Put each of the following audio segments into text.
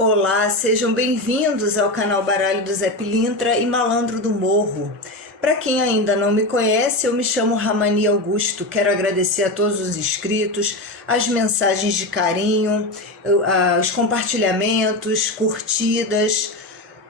Olá, sejam bem-vindos ao canal Baralho do Zé Pilintra e Malandro do Morro. Para quem ainda não me conhece, eu me chamo Ramani Augusto. Quero agradecer a todos os inscritos, as mensagens de carinho, os compartilhamentos, curtidas.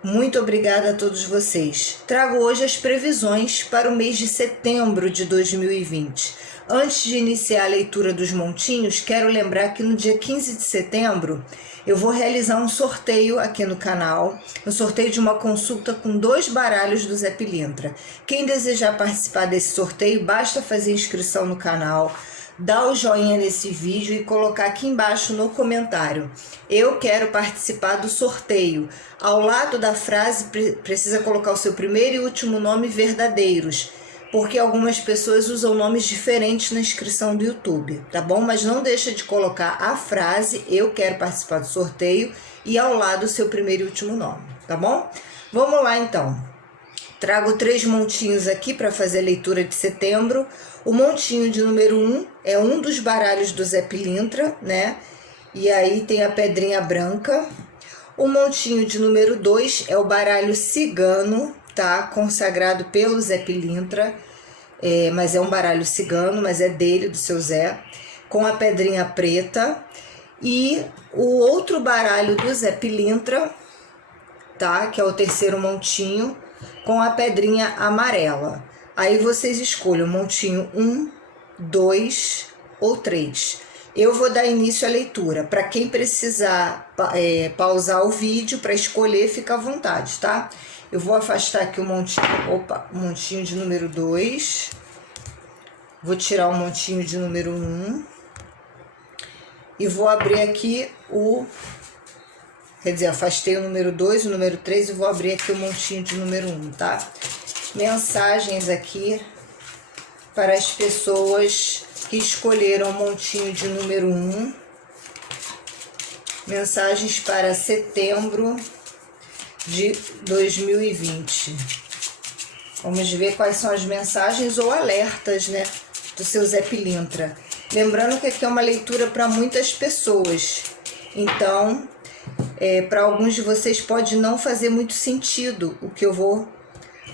Muito obrigada a todos vocês. Trago hoje as previsões para o mês de setembro de 2020. Antes de iniciar a leitura dos montinhos, quero lembrar que no dia 15 de setembro eu vou realizar um sorteio aqui no canal, um sorteio de uma consulta com 2 baralhos do Zé Pilintra. Quem desejar participar desse sorteio, basta fazer inscrição no canal, dar o joinha nesse vídeo e colocar aqui embaixo no comentário: eu quero participar do sorteio. Ao lado da frase precisa colocar o seu primeiro e último nome verdadeiros, porque algumas pessoas usam nomes diferentes na inscrição do YouTube, tá bom? Mas não deixa de colocar a frase eu quero participar do sorteio e ao lado o seu primeiro e último nome, tá bom? Vamos lá então. Trago 3 montinhos aqui para fazer a leitura de setembro. O montinho de número 1 é um dos baralhos do Zé Pilintra, né? E aí tem a pedrinha branca. O montinho de número 2 é o baralho cigano, tá? Consagrado pelo Zé Pilintra. Mas é um baralho cigano, mas é dele, do seu Zé. Com a pedrinha preta. E o outro baralho do Zé Pilintra, tá? Que é o terceiro montinho, com a pedrinha amarela. Aí vocês escolhem o montinho 1, 2 ou 3. Eu vou dar início à leitura. Para quem precisar pausar o vídeo para escolher, fica à vontade, tá? Eu vou afastar aqui o montinho de número 2. Vou tirar o montinho de número 1. E vou abrir aqui afastei o número 2, o número 3 e vou abrir aqui o montinho de número 1, tá? Mensagens aqui para as pessoas que escolheram o montinho de número 1. Mensagens para setembro de 2020. Vamos ver quais são as mensagens ou alertas, né, do seu Zé Pilintra. Lembrando que aqui é uma leitura para muitas pessoas. Então, para alguns de vocês pode não fazer muito sentido o que eu vou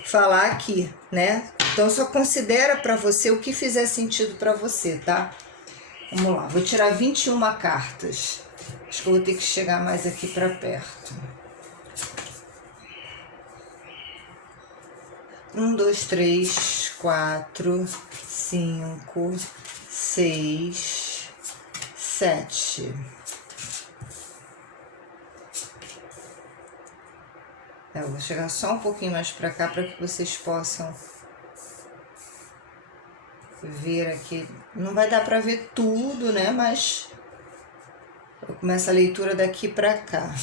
falar aqui, né? Então só considera para você o que fizer sentido para você, tá? Vamos lá, vou tirar 21 cartas. Acho que eu vou ter que chegar mais aqui para perto. 1, 2, 3, 4, 5, 6, 7. Eu vou chegar só um pouquinho mais para cá para que vocês possam ver aqui. Não vai dar para ver tudo, né? Mas eu começo a leitura daqui para cá.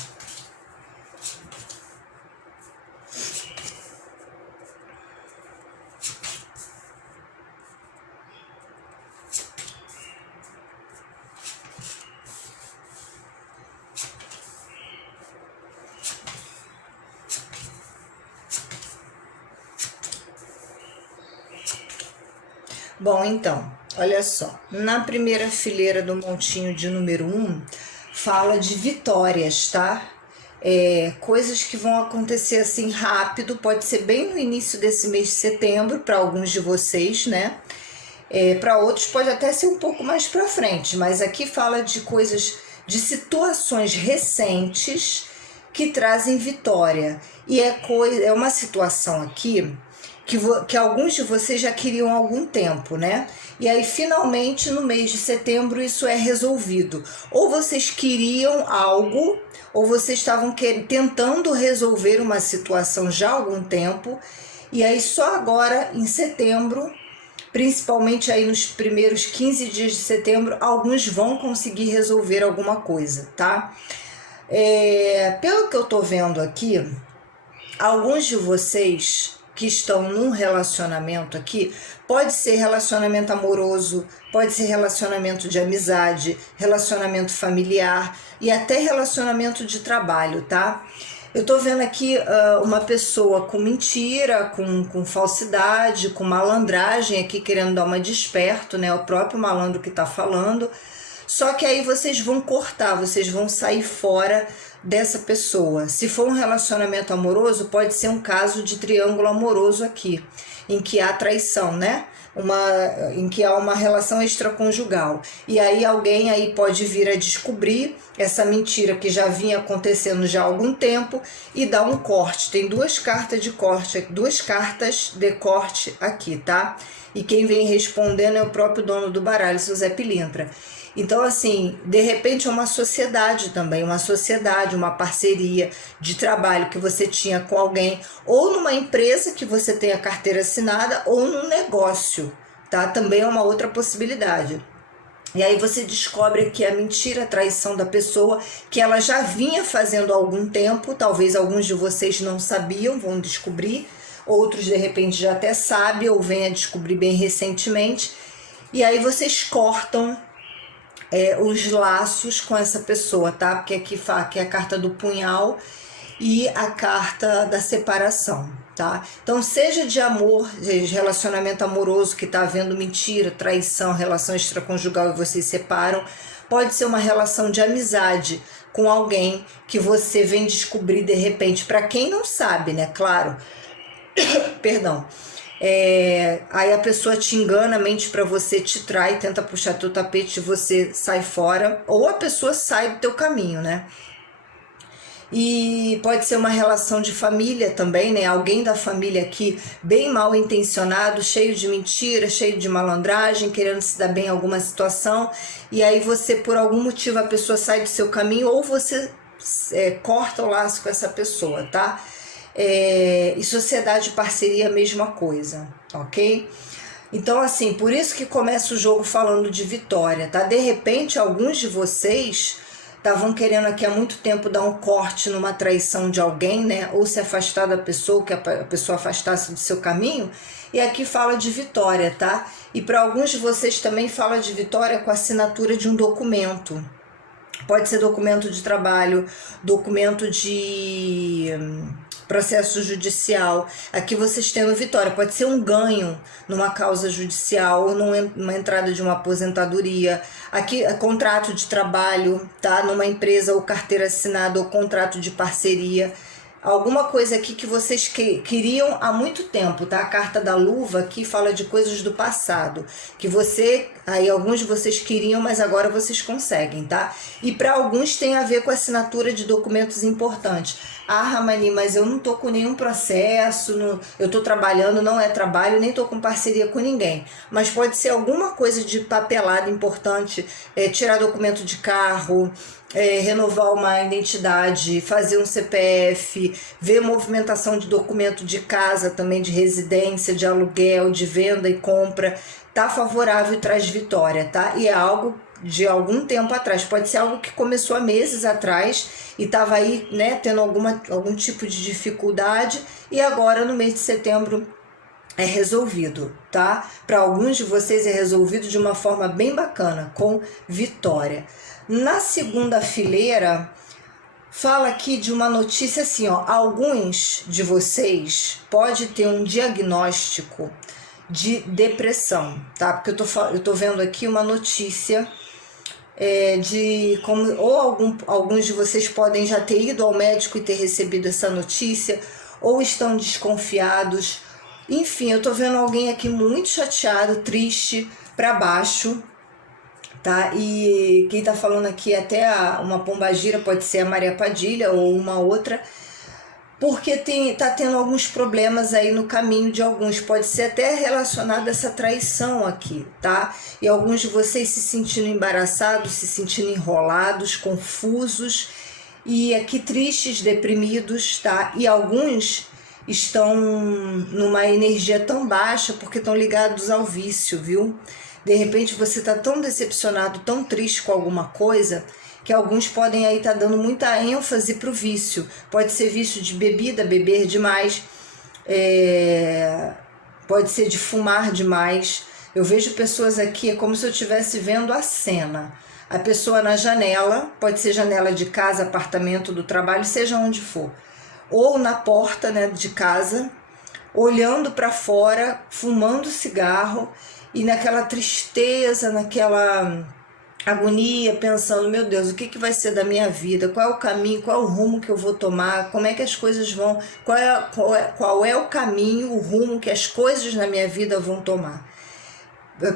Bom, então, olha só, na primeira fileira do montinho de número 1, fala de vitórias, tá? Coisas que vão acontecer assim rápido, pode ser bem no início desse mês de setembro, para alguns de vocês, né? Para outros pode até ser um pouco mais para frente, mas aqui fala de coisas, de situações recentes que trazem vitória. E é uma situação aqui que alguns de vocês já queriam há algum tempo, né? E aí, finalmente, no mês de setembro, isso é resolvido. Ou vocês queriam algo, ou vocês estavam tentando resolver uma situação já há algum tempo, e aí só agora, em setembro, principalmente aí nos primeiros 15 dias de setembro, alguns vão conseguir resolver alguma coisa, tá? Pelo que eu tô vendo aqui, alguns de vocês que estão num relacionamento aqui, pode ser relacionamento amoroso, pode ser relacionamento de amizade, relacionamento familiar e até relacionamento de trabalho, tá? Eu tô vendo aqui uma pessoa com mentira, com falsidade, com malandragem aqui, querendo dar uma de esperto, né? O próprio malandro que tá falando. Só que aí vocês vão cortar, vocês vão sair fora dessa pessoa. Se for um relacionamento amoroso, pode ser um caso de triângulo amoroso aqui, em que há traição, né? Em que há uma relação extraconjugal. E aí alguém aí pode vir a descobrir essa mentira que já vinha acontecendo já há algum tempo e dar um corte. Tem duas cartas de corte aqui, tá? E quem vem respondendo é o próprio dono do baralho, seu Zé Pilintra. Então, assim, de repente é uma sociedade também, uma parceria de trabalho que você tinha com alguém, ou numa empresa que você tem a carteira assinada, ou num negócio, tá? Também é uma outra possibilidade. E aí você descobre que a mentira, a traição da pessoa, que ela já vinha fazendo há algum tempo, talvez alguns de vocês não sabiam, vão descobrir, outros de repente já até sabem ou vêm a descobrir bem recentemente, e aí vocês cortam os laços com essa pessoa, tá? Porque aqui é a carta do punhal e a carta da separação, tá? Então, seja de amor, de relacionamento amoroso que tá havendo mentira, traição, relação extraconjugal e vocês separam, pode ser uma relação de amizade com alguém que você vem descobrir de repente, para quem não sabe, né? Claro, perdão. Aí a pessoa te engana, mente para você, te trai, tenta puxar teu tapete e você sai fora, ou a pessoa sai do teu caminho, né? E pode ser uma relação de família também, né? Alguém da família aqui bem mal intencionado, cheio de mentira, cheio de malandragem, querendo se dar bem em alguma situação, e aí você, por algum motivo, a pessoa sai do seu caminho, ou você corta o laço com essa pessoa, tá? E sociedade e parceria, mesma coisa, ok? Então, assim, por isso que começa o jogo falando de vitória, tá? De repente, alguns de vocês estavam querendo aqui há muito tempo dar um corte numa traição de alguém, né? Ou se afastar da pessoa, que a pessoa afastasse do seu caminho. E aqui fala de vitória, tá? E para alguns de vocês também fala de vitória com a assinatura de um documento. Pode ser documento de trabalho, documento de processo judicial. Aqui vocês tendo vitória, pode ser um ganho numa causa judicial ou numa entrada de uma aposentadoria. Aqui é contrato de trabalho, tá? Numa empresa ou carteira assinada ou contrato de parceria. Alguma coisa aqui que vocês queriam há muito tempo, tá? A carta da luva aqui fala de coisas do passado, que aí alguns de vocês queriam, mas agora vocês conseguem, tá? E para alguns tem a ver com a assinatura de documentos importantes. Ah, Ramani, mas eu não tô com nenhum processo, eu tô trabalhando, não é trabalho, nem tô com parceria com ninguém. Mas pode ser alguma coisa de papelada importante, tirar documento de carro, renovar uma identidade, fazer um CPF, ver movimentação de documento de casa também, de residência, de aluguel, de venda e compra, tá favorável e traz vitória, tá? E é algo de algum tempo atrás, pode ser algo que começou há meses atrás e estava aí, né, tendo algum tipo de dificuldade e agora no mês de setembro é resolvido, tá? Para alguns de vocês é resolvido de uma forma bem bacana, com vitória. Na segunda fileira, fala aqui de uma notícia assim, ó, alguns de vocês pode ter um diagnóstico de depressão, tá? Porque eu tô vendo aqui uma notícia de como alguns de vocês podem já ter ido ao médico e ter recebido essa notícia, ou estão desconfiados. Enfim, eu tô vendo alguém aqui muito chateado, triste, para baixo, tá? E quem tá falando aqui até uma pombagira, pode ser a Maria Padilha ou uma outra, porque tá tendo alguns problemas aí no caminho de alguns, pode ser até relacionado a essa traição aqui, tá? E alguns de vocês se sentindo embaraçados, se sentindo enrolados, confusos, e aqui tristes, deprimidos, tá? E alguns estão numa energia tão baixa porque estão ligados ao vício, viu? De repente você tá tão decepcionado, tão triste com alguma coisa, que alguns podem aí estar dando muita ênfase para o vício. Pode ser vício de bebida, beber demais, pode ser de fumar demais. Eu vejo pessoas aqui, é como se eu estivesse vendo a cena. A pessoa na janela, pode ser janela de casa, apartamento, do trabalho, seja onde for. Ou na porta, né, de casa, olhando para fora, fumando cigarro e naquela tristeza, naquela agonia, pensando, meu Deus, o que que vai ser da minha vida? Qual é o caminho, qual é o rumo que eu vou tomar? Como é que as coisas vão, qual é o caminho, o rumo que as coisas na minha vida vão tomar?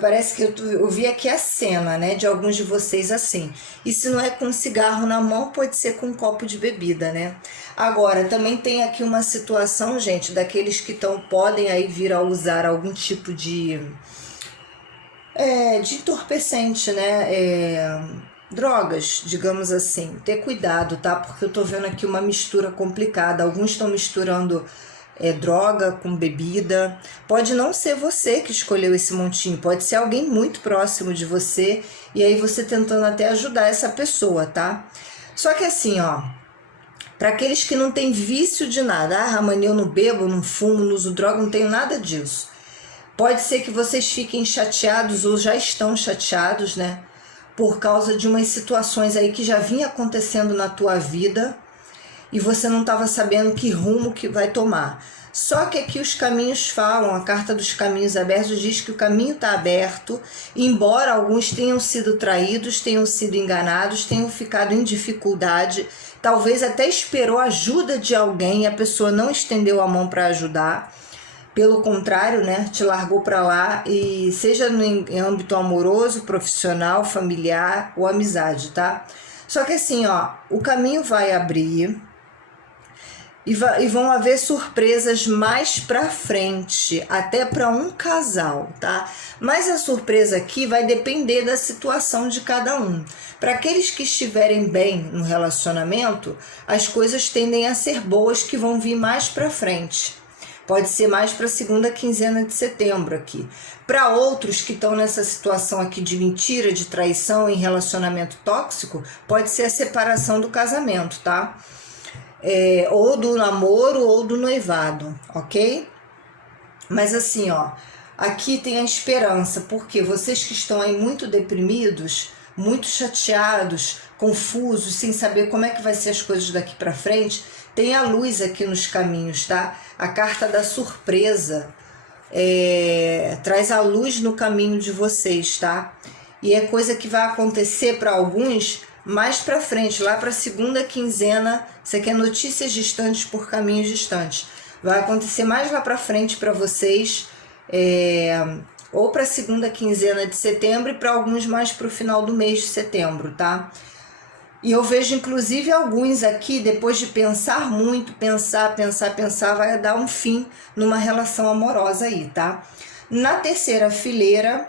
Parece que eu vi aqui a cena, né, de alguns de vocês assim. E se não é com um cigarro na mão, pode ser com um copo de bebida, né? Agora, também tem aqui uma situação, gente, daqueles que podem aí vir a usar algum tipo de entorpecente, né? Drogas, digamos assim. Ter cuidado, tá? Porque eu tô vendo aqui uma mistura complicada. Alguns estão misturando droga com bebida. Pode não ser você que escolheu esse montinho, pode ser alguém muito próximo de você, e aí você tentando até ajudar essa pessoa, tá? Só que assim, ó, para aqueles que não tem vício de nada, Ramani, eu não bebo, não fumo, não uso droga, não tenho nada disso. Pode ser que vocês fiquem chateados ou já estão chateados, né? Por causa de umas situações aí que já vinha acontecendo na tua vida e você não estava sabendo que rumo que vai tomar. Só que aqui os caminhos falam, a carta dos caminhos abertos diz que o caminho está aberto, embora alguns tenham sido traídos, tenham sido enganados, tenham ficado em dificuldade, talvez até esperou a ajuda de alguém e a pessoa não estendeu a mão para ajudar. Pelo contrário, né, te largou para lá, e seja em âmbito amoroso, profissional, familiar ou amizade, tá? Só que assim, ó, o caminho vai abrir e vão haver surpresas mais pra frente, até para um casal, tá? Mas a surpresa aqui vai depender da situação de cada um. Para aqueles que estiverem bem no relacionamento, as coisas tendem a ser boas, que vão vir mais pra frente. Pode ser mais para a segunda quinzena de setembro aqui. Para outros que estão nessa situação aqui de mentira, de traição em relacionamento tóxico, pode ser a separação do casamento, tá? Ou do namoro ou do noivado, ok? Mas assim, ó, aqui tem a esperança, porque vocês que estão aí muito deprimidos, muito chateados, confusos, sem saber como é que vai ser as coisas daqui para frente, tem a luz aqui nos caminhos, tá? A carta da surpresa traz a luz no caminho de vocês, tá? E é coisa que vai acontecer para alguns mais para frente, lá para a segunda quinzena. Você quer notícias distantes por caminhos distantes. Vai acontecer mais lá para frente para vocês, ou para a segunda quinzena de setembro, e para alguns mais para o final do mês de setembro, tá? E eu vejo inclusive alguns aqui, depois de pensar muito, pensar, vai dar um fim numa relação amorosa aí, tá? Na terceira fileira,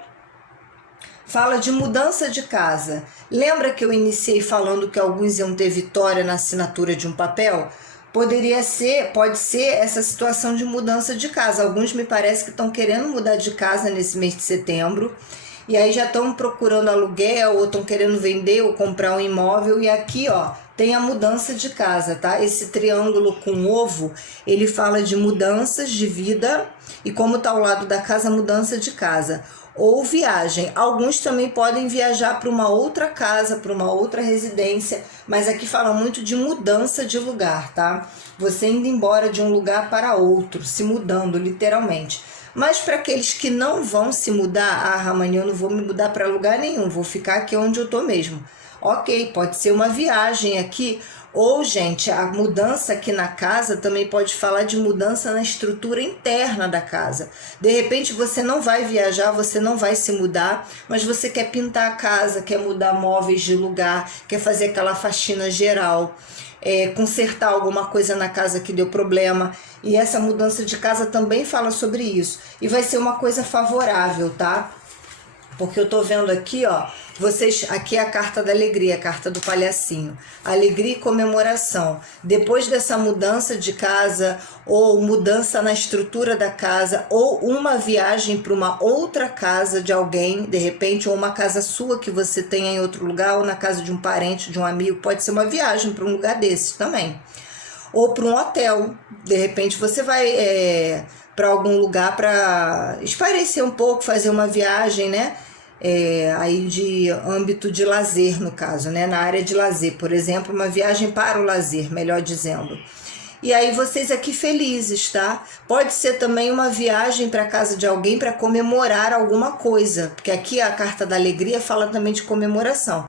fala de mudança de casa. Lembra que eu iniciei falando que alguns iam ter vitória na assinatura de um papel? Pode ser essa situação de mudança de casa. Alguns me parece que estão querendo mudar de casa nesse mês de setembro, e aí já estão procurando aluguel, ou estão querendo vender ou comprar um imóvel. E aqui, ó, tem a mudança de casa, tá? Esse triângulo com ovo, ele fala de mudanças de vida, e como tá ao lado da casa, mudança de casa. Ou viagem. Alguns também podem viajar para uma outra casa, para uma outra residência, mas aqui fala muito de mudança de lugar, tá? Você indo embora de um lugar para outro, se mudando, literalmente. Mas para aqueles que não vão se mudar, Ramani, eu não vou me mudar para lugar nenhum, vou ficar aqui onde eu tô mesmo. Ok, pode ser uma viagem aqui, ou, gente, a mudança aqui na casa também pode falar de mudança na estrutura interna da casa. De repente você não vai viajar, você não vai se mudar, mas você quer pintar a casa, quer mudar móveis de lugar, quer fazer aquela faxina geral, consertar alguma coisa na casa que deu problema. E essa mudança de casa também fala sobre isso. E vai ser uma coisa favorável, tá? Porque eu tô vendo aqui, ó, aqui é a carta da alegria, a carta do palhacinho. Alegria e comemoração. Depois dessa mudança de casa, ou mudança na estrutura da casa, ou uma viagem para uma outra casa de alguém, de repente, ou uma casa sua que você tenha em outro lugar, ou na casa de um parente, de um amigo, pode ser uma viagem para um lugar desses também. Ou para um hotel. De repente você vai para algum lugar para espairecer um pouco, fazer uma viagem, né? Aí de âmbito de lazer, no caso, né? Na área de lazer, por exemplo, uma viagem para o lazer, melhor dizendo. e aí vocês aqui felizes, tá? Pode ser também uma viagem para casa de alguém para comemorar alguma coisa, porque aqui a carta da alegria fala também de comemoração.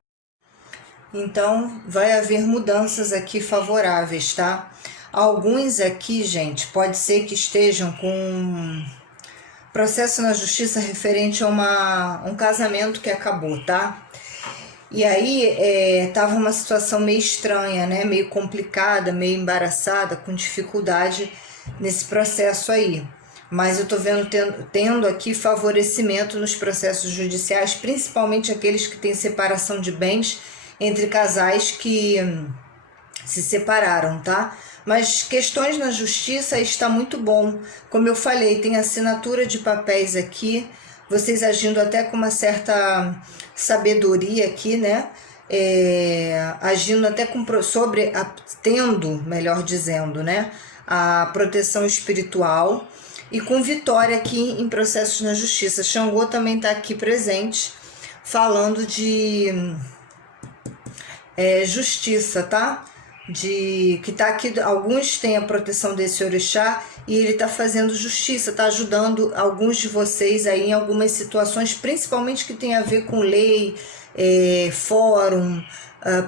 Então, vai haver mudanças aqui favoráveis, tá? Alguns aqui, gente, pode ser que estejam com processo na justiça referente a um casamento que acabou, tá? E aí, tava uma situação meio estranha, né? Meio complicada, meio embaraçada, com dificuldade nesse processo aí. Mas eu tô vendo tendo aqui favorecimento nos processos judiciais, principalmente aqueles que têm separação de bens entre casais que se separaram, tá? Mas questões na justiça está muito bom. Como eu falei, tem assinatura de papéis aqui, vocês agindo até com uma certa sabedoria aqui, né? Agindo até tendo, melhor dizendo, né? A proteção espiritual e com vitória aqui em processos na justiça. Xangô também está aqui presente, falando de justiça, tá? De que tá aqui, alguns têm a proteção desse orixá e ele tá fazendo justiça, tá ajudando alguns de vocês aí em algumas situações, principalmente que tem a ver com lei, fórum,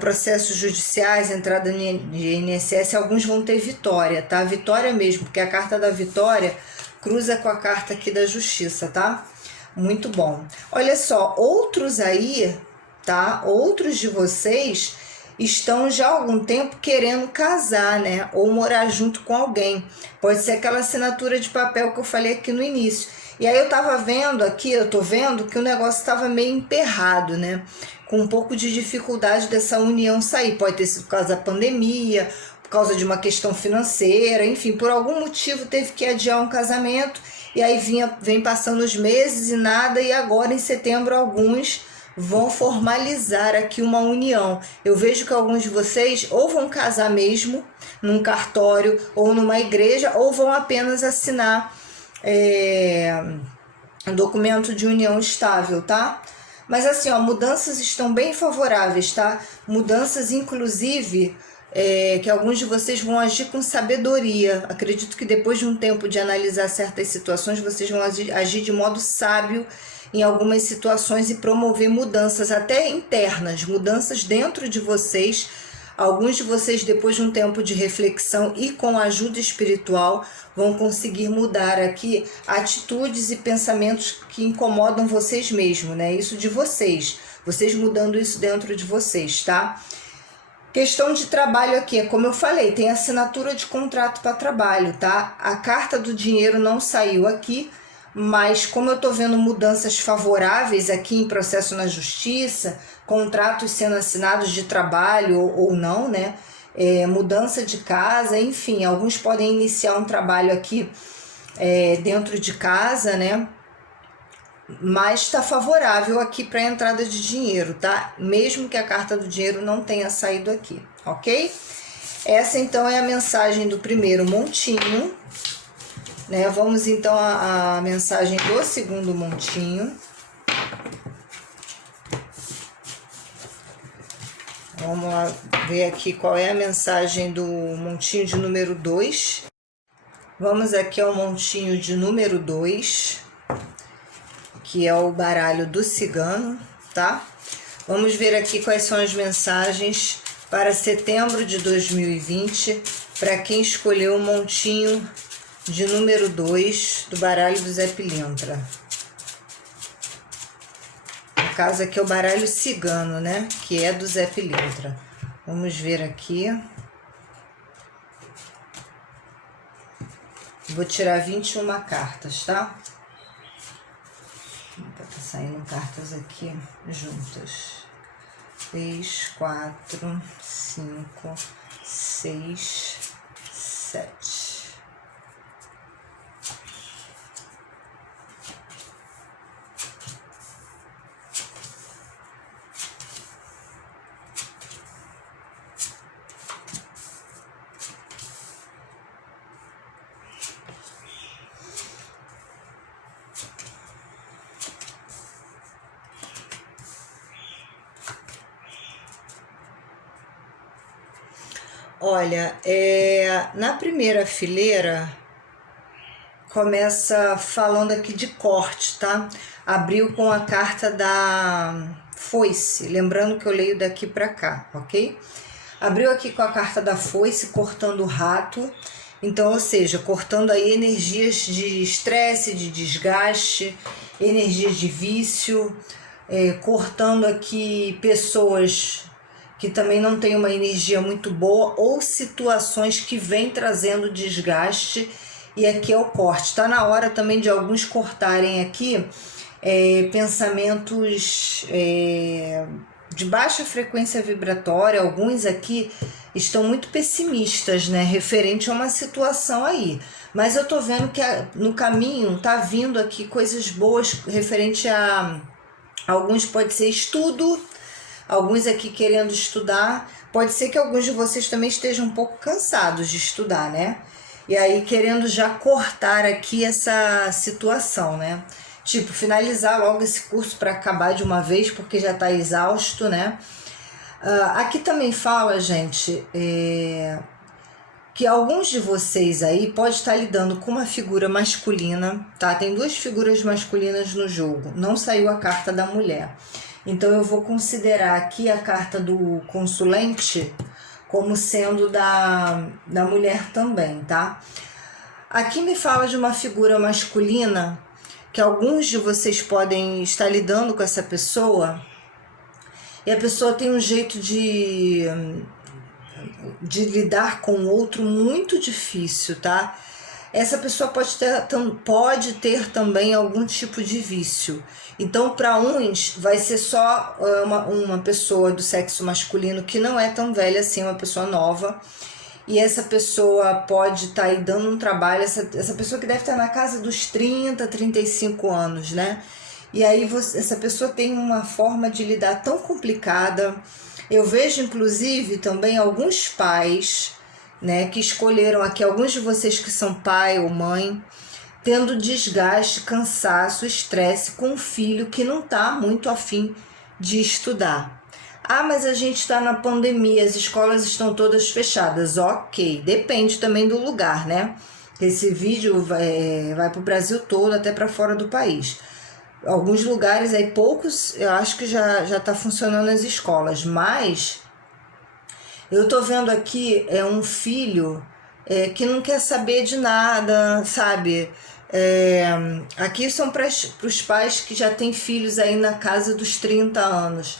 processos judiciais, entrada de INSS. Alguns vão ter vitória, tá? Vitória mesmo, porque a carta da vitória cruza com a carta aqui da justiça, tá? Muito bom. Olha só, outros aí, tá? Outros de vocês estão já há algum tempo querendo casar, né? Ou morar junto com alguém. Pode ser aquela assinatura de papel que eu falei aqui no início. E aí eu tava vendo aqui, eu tô vendo que o negócio estava meio emperrado, né? Com um pouco de dificuldade dessa união sair. Pode ter sido por causa da pandemia, por causa de uma questão financeira, enfim, por algum motivo teve que adiar um casamento. E aí vem passando os meses e nada, e agora em setembro alguns vão formalizar aqui uma união. Eu vejo que alguns de vocês ou vão casar mesmo num cartório ou numa igreja, ou vão apenas assinar um documento de união estável, tá? Mas assim, ó, mudanças estão bem favoráveis, tá? Mudanças, inclusive, que alguns de vocês vão agir com sabedoria. Acredito que depois de um tempo de analisar certas situações, vocês vão agir de modo sábio em algumas situações e promover mudanças até internas, mudanças dentro de vocês. Alguns de vocês, depois de um tempo de reflexão e com ajuda espiritual, vão conseguir mudar aqui atitudes e pensamentos que incomodam vocês mesmos, né? Isso de vocês mudando isso dentro de vocês, tá? Questão de trabalho aqui, como eu falei, tem assinatura de contrato para trabalho, tá? A carta do dinheiro não saiu aqui, mas como eu tô vendo mudanças favoráveis aqui em processo na justiça, contratos sendo assinados de trabalho ou não, né? Mudança de casa, enfim, alguns podem iniciar um trabalho aqui dentro de casa, né? Mas está favorável aqui para a entrada de dinheiro, tá? Mesmo que a carta do dinheiro não tenha saído aqui, ok? Essa então é a mensagem do primeiro montinho, né? Vamos então à mensagem do segundo montinho. Vamos lá ver aqui qual é a mensagem do montinho de número 2. Vamos aqui ao montinho de número 2, que é o baralho do cigano, tá? Vamos ver aqui quais são as mensagens para setembro de 2020, para quem escolheu o montinho de número 2 do baralho do Zé Pilintra. No caso aqui é o baralho cigano, né? Que é do Zé Pilintra. Vamos ver aqui. Vou tirar 21 cartas, tá? Tá saindo cartas aqui juntas. 3, 4, 5, 6, 7. Olha, na primeira fileira começa falando aqui de corte, tá? Abriu com a carta da foice, lembrando que eu leio daqui para cá, ok? Abriu aqui com a carta da foice, cortando o rato. Então, ou seja, cortando aí energias de estresse, de desgaste, energias de vício, cortando aqui pessoas que também não têm uma energia muito boa ou situações que vêm trazendo desgaste, e aqui é o corte. Está na hora também de alguns cortarem aqui pensamentos de baixa frequência vibratória. Alguns aqui estão muito pessimistas, né, referente a uma situação aí. Mas eu tô vendo que no caminho tá vindo aqui coisas boas referente a alguns, pode ser estudo, alguns aqui querendo estudar. Pode ser que alguns de vocês também estejam um pouco cansados de estudar, né? E aí querendo já cortar aqui essa situação, né? Tipo, finalizar logo esse curso para acabar de uma vez, porque já está exausto, né? Aqui também fala, gente, que alguns de vocês aí pode estar lidando com uma figura masculina, tá? Tem duas figuras masculinas no jogo, não saiu a carta da mulher. Então eu vou considerar aqui a carta do consulente como sendo da mulher também, tá? Aqui me fala de uma figura masculina, que alguns de vocês podem estar lidando com essa pessoa, e a pessoa tem um jeito de lidar com o outro muito difícil, tá? Essa pessoa pode ter também algum tipo de vício. Então, para uns, vai ser só uma pessoa do sexo masculino que não é tão velha assim, uma pessoa nova. E essa pessoa pode estar aí dando um trabalho, essa pessoa que deve estar na casa dos 30, 35 anos, né? E aí essa pessoa tem uma forma de lidar tão complicada. Eu vejo, inclusive, também alguns pais, né, que escolheram aqui, alguns de vocês que são pai ou mãe, tendo desgaste, cansaço, estresse com um filho que não está muito afim de estudar. Ah, mas a gente está na pandemia, as escolas estão todas fechadas. Ok, depende também do lugar, né? Esse vídeo vai para o Brasil todo, até para fora do país. Alguns lugares aí, poucos, eu acho que já está funcionando as escolas, mas eu tô vendo aqui um filho que não quer saber de nada, sabe? Aqui são para os pais que já têm filhos aí na casa dos 30 anos.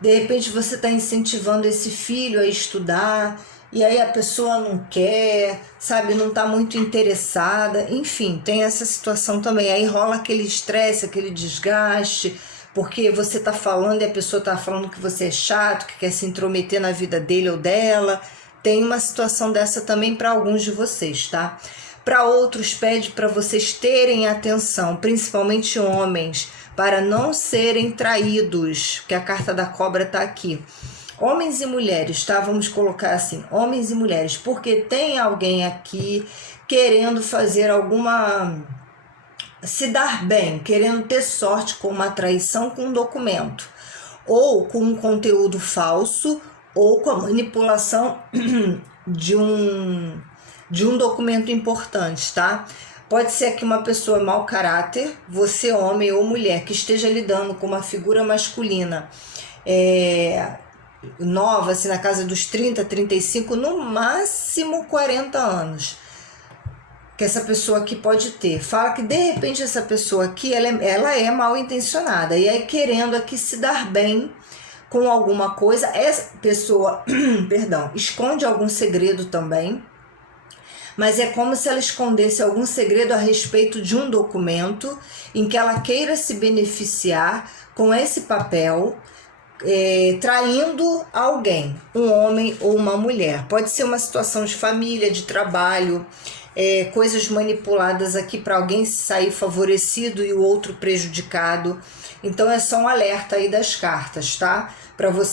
De repente você está incentivando esse filho a estudar, e aí a pessoa não quer, sabe? Não está muito interessada. Enfim, tem essa situação também. Aí rola aquele estresse, aquele desgaste, porque você está falando e a pessoa está falando que você é chato, que quer se intrometer na vida dele ou dela. Tem uma situação dessa também para alguns de vocês, tá? Para outros, pede para vocês terem atenção, principalmente homens, para não serem traídos, porque a carta da cobra está aqui. Homens e mulheres, tá? Vamos colocar assim, homens e mulheres, porque tem alguém aqui querendo fazer se dar bem, querendo ter sorte com uma traição, com um documento, ou com um conteúdo falso, ou com a manipulação de um documento importante, tá? Pode ser que uma pessoa mau caráter, você homem ou mulher, que esteja lidando com uma figura masculina nova, assim, na casa dos 30, 35, no máximo 40 anos, que essa pessoa aqui pode ter. Fala que de repente essa pessoa aqui, ela é mal intencionada, e aí querendo aqui se dar bem com alguma coisa. Essa pessoa, perdão, esconde algum segredo também, mas é como se ela escondesse algum segredo a respeito de um documento em que ela queira se beneficiar com esse papel, traindo alguém, um homem ou uma mulher. Pode ser uma situação de família, de trabalho, coisas manipuladas aqui para alguém sair favorecido e o outro prejudicado. Então é só um alerta aí das cartas, tá?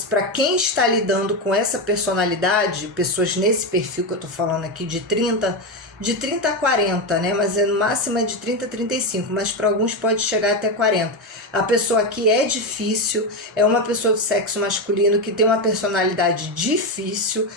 Para quem está lidando com essa personalidade, pessoas nesse perfil que eu tô falando aqui de 30 a 40, né? Mas no máximo é de 30 a 35, mas para alguns pode chegar até 40. A pessoa aqui é difícil, é uma pessoa do sexo masculino que tem uma personalidade difícil,